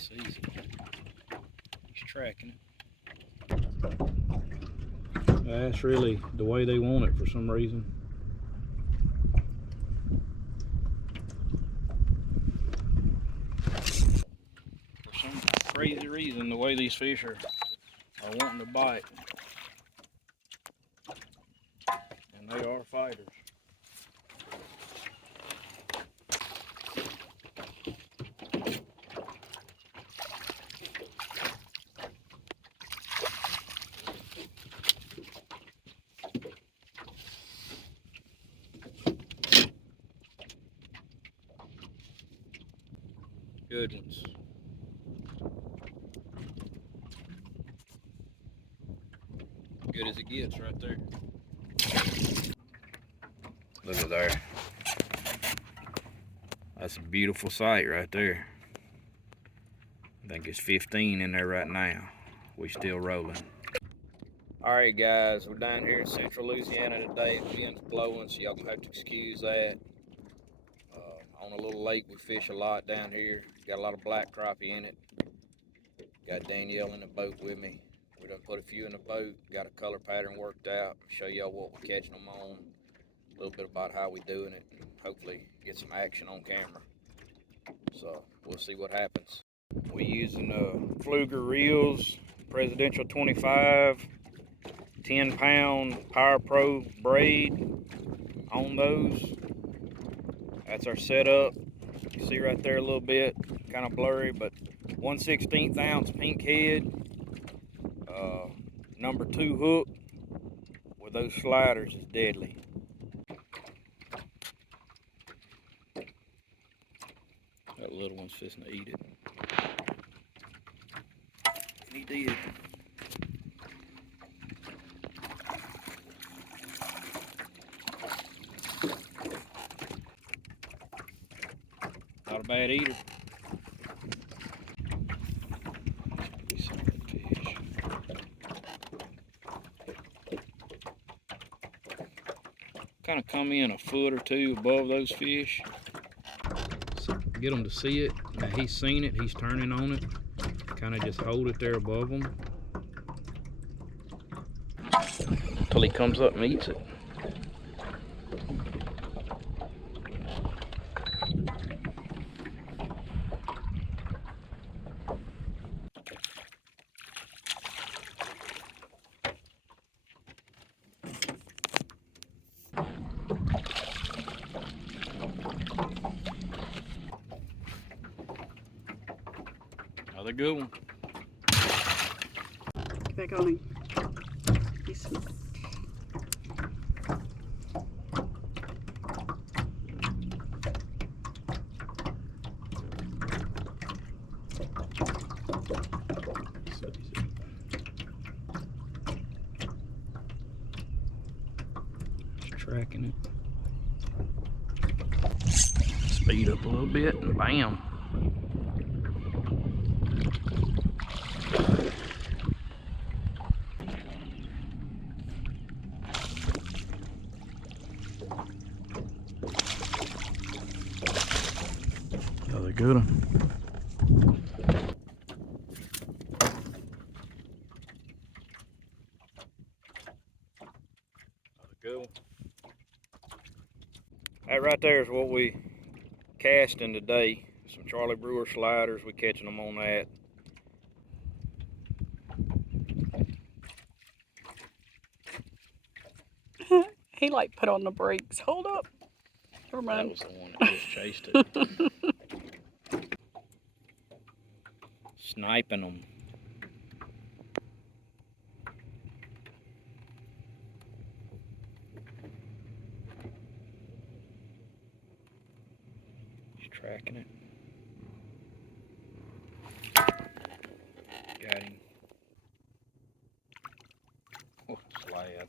sees it. He's tracking it. That's really the way they want it for some reason. For some crazy reason, the way these fish are wanting to bite. And they are fighters. Good ones. Good as it gets right there. Look at there. That's a beautiful sight right there. I think it's 15 in there right now. We still rolling. All right, guys, we're down here in Central Louisiana today. The wind's blowing, so y'all gonna have to excuse that. On a little lake, we fish a lot down here. Got a lot of black crappie in it. Got Danielle in the boat with me. We done put a few in the boat. Got a color pattern worked out. Show y'all what we're catching them on. A little bit about how we're doing it. And hopefully get some action on camera. So we'll see what happens. We're using Fluger reels, Presidential 25, 10-pound Power Pro braid on those. That's our setup. You see right there a little bit, kind of blurry, but 1/16 ounce pink head, number 2 hook with those sliders is deadly. That little one's fixing to eat it. And he did. Not a bad eater. Kind of come in a foot or two above those fish. So get them to see it. Now he's seen it, he's turning on it. Kind of just hold it there above them until he comes up and eats it. Another good one. Get back on him. He's smart. Just tracking it. Speed up a little bit and bam. Another good one. Another good one. That right there is what we casting today. Some Charlie Brewer sliders. We're catching them on that. He like put on the brakes. Hold up. Never mind. That was the one that just chased it. Sniping them. He's tracking it. Got him. Oh, slab.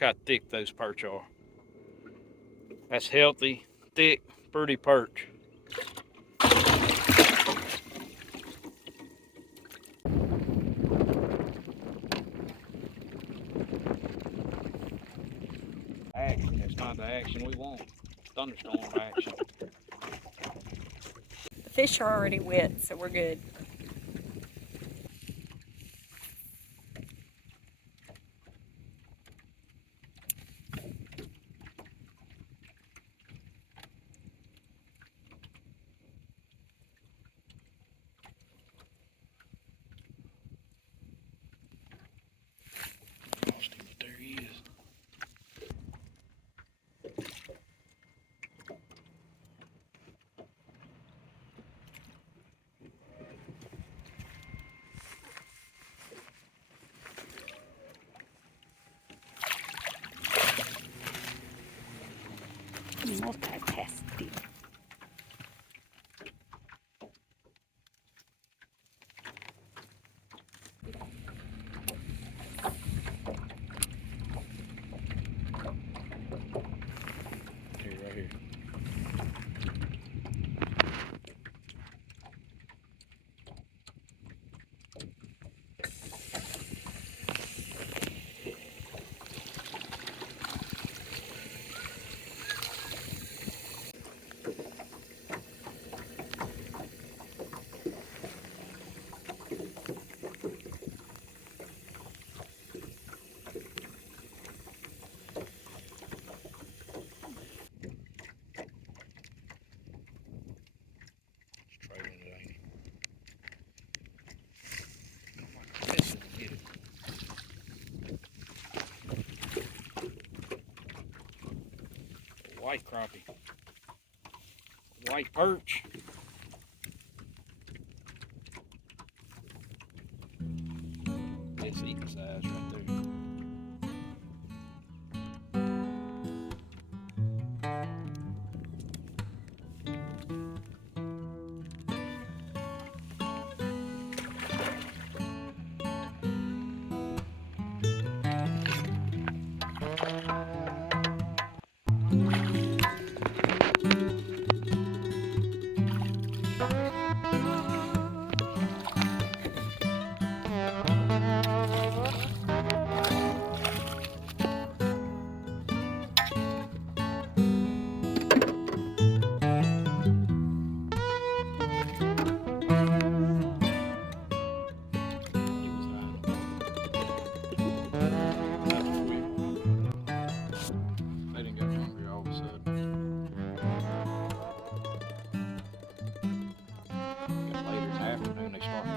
Look how thick those perch are. That's healthy, thick, pretty perch. Action is not the action we want. Thunderstorm action. The fish are already wet, so we're good. There he is. Multitasking. Here, right here. White crappie. White perch. It's eating size right there.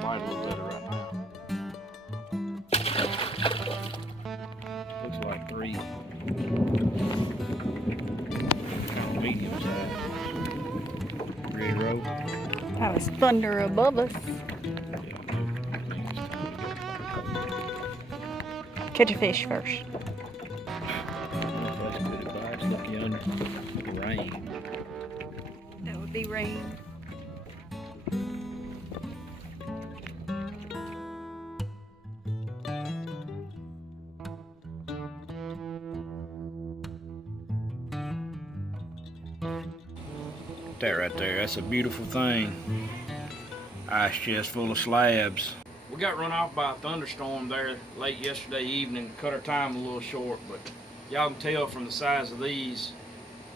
Fight a little better right now. Looks like 3 kind of medium size. Ready to roll? That was thunder above us. Catch a fish first. Look yonder. Rain. That would be rain. That right there, that's a beautiful thing. Ice chest full of slabs. We got run off by a thunderstorm there late yesterday evening. Cut our time a little short, but y'all can tell from the size of these,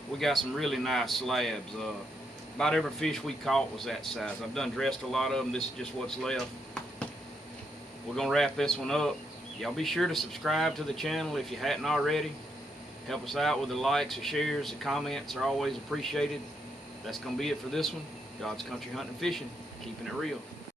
we got some really nice slabs. About every fish we caught was that size. I've done dressed a lot of them. This is just what's left. We're gonna wrap this one up. Y'all be sure to subscribe to the channel if you hadn't already. Help us out with the likes, the shares, the comments are always appreciated. That's gonna be it for this one. God's Country Hunting and Fishing, keeping it real.